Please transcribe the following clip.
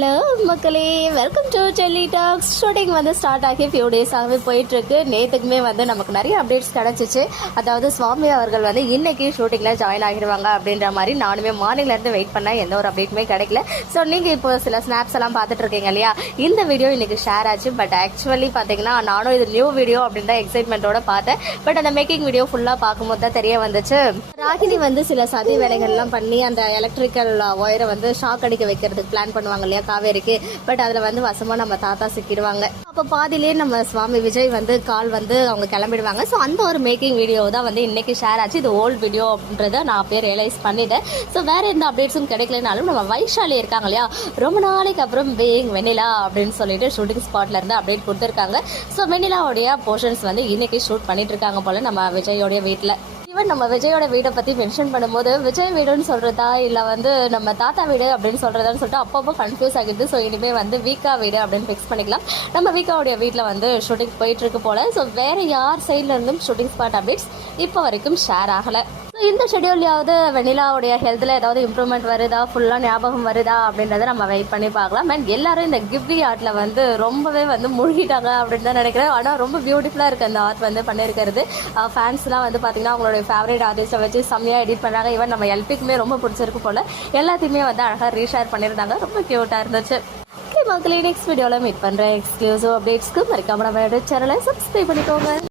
Hello மக்களே, welcome to Delhi talks. Shooting வந்து start ஆகி ஃபியூ டேஸாகவே போயிட்டுருக்கு. நேற்றுக்குமே வந்து நமக்கு நிறைய அப்டேட்ஸ் கிடச்சிச்சு. அதாவது சுவாமி அவர்கள் வந்து இன்னைக்கு ஷூட்டிங்கில் ஜாயின் ஆகிடுவாங்க அப்படின்ற மாதிரி நானுமே மார்னிங்லேருந்து வெயிட் பண்ணேன். எந்த ஒரு அப்டேட்டுமே கிடைக்கல. ஸோ நீங்கள் இப்போ சில ஸ்னாப்ஸ் எல்லாம் பார்த்துட்டு இருக்கீங்க இல்லையா, இந்த வீடியோ இன்னைக்கு ஷேர் ஆச்சு. பட் ஆக்சுவலி பார்த்தீங்கன்னா நானும் இது நியூ வீடியோ அப்படின்ற எக்ஸைட்மெண்ட்டோட பார்த்தேன். பட் அந்த மேக்கிங் வீடியோ ஃபுல்லாக பார்க்கும்போது தான் தெரிய வந்துச்சு. ராகினி வந்து சில சதி வேலைகள்லாம் பண்ணி அந்த எலக்ட்ரிக்கல் ஒயரை வந்து ஷாக் அடிக்க வைக்கிறதுக்கு பிளான் பண்ணுவாங்க இல்லையா காவேரிக்கு. பட் அதில் வந்து வசமாக நம்ம தாத்தா சிக்கிடுவாங்க. அப்போ பாதிலே நம்ம சுவாமி விஜய் வந்து கால் வந்து அவங்க கிளம்பிடுவாங்க. ஸோ அந்த ஒரு மேக்கிங் வீடியோ தான் வந்து இன்னைக்கு ஷேர் ஆச்சு. இது ஓல்டு வீடியோ அப்படின்றத நான் அப்படியே ரியலைஸ் பண்ணிட்டேன். ஸோ வேற எந்த அப்டேட்ஸும் கிடைக்கலனாலும் நம்ம வைஷாலி இருக்காங்க இல்லையா, ரொம்ப நாளைக்கு அப்புறம் பீயிங் வெண்ணிலா அப்படின்னு சொல்லிட்டு ஷூட்டிங் ஸ்பாட்ல இருந்து அப்டேட் கொடுத்துருக்காங்க. ஸோ வெண்ணிலாவுடைய போர்ஷன்ஸ் வந்து இன்னைக்கு ஷூட் பண்ணிட்டு இருக்காங்க போல நம்ம விஜயோடைய வீட்டில். ஈவன் நம்ம விஜயோட வீடை பற்றி மென்ஷன் பண்ணும்போது விஜய் வீடுன்னு சொல்கிறதா இல்லை வந்து நம்ம தாத்தா வீடு அப்படின்னு சொல்கிறதான்னு சொல்லிட்டு அப்பப்போ கன்ஃபியூஸ் ஆகிடுது. ஸோ இனிமேல் வந்து வீக்கா வீடு அப்படின்னு ஃபிக்ஸ் பண்ணிக்கலாம். நம்ம வீக்காவுடைய வீட்டில் வந்து ஷூட்டிங் போயிட்டுருக்கு போல். ஸோ வேறு யார் சைடில் இருந்தும் ஷூட்டிங் ஸ்பாட் அப்டேட்ஸ் இப்போ வரைக்கும் ஷேர் ஆகலை. ஸோ இந்த ஷெடியூல்லையாவது வெண்ணிலாவுடைய ஹெல்த்தில் ஏதாவது இம்ப்ரூவ்மெண்ட் வருதா, ஃபுல்லாக ஞாபகம் வருதா அப்படின்றத நம்ம வெயிட் பண்ணி பார்க்கலாம். அண்ட் எல்லாரும் இந்த கிவ்வி ஆர்ட்டில் வந்து ரொம்பவே வந்து மூழ்கிட்டாங்க அப்படின்னு தான் நினைக்கிறேன். ஆனால் ரொம்ப பியூட்டிஃபுல்லாக இருக்குது அந்த ஆர்ட் வந்து பண்ணியிருக்கிறது. ஃபேன்ஸ்லாம் வந்து பார்த்தீங்கன்னா அவங்களோட ஃபேவரட் ஆர்டிஸ்ட்டை வச்சு செம்மையாக எடிட் பண்ணாங்க. ஈவன் நம்ம எல்பிக்குமே ரொம்ப பிடிச்சிருக்கு போல். எல்லாத்தையுமே வந்து அழகாக ரீஷேர் பண்ணியிருந்தாங்க. ரொம்ப க்யூட்டாக இருந்துச்சு. ஓகே மக்களே, நெக்ஸ்ட் வீடியோவில் மீட் பண்ணுறேன். எக்ஸ்க்ளூசிவ் அப்டேட்ஸ்க்கு மறக்காம நம்ம சேனலை சப்ஸ்கிரைப் பண்ணிக்கோங்க.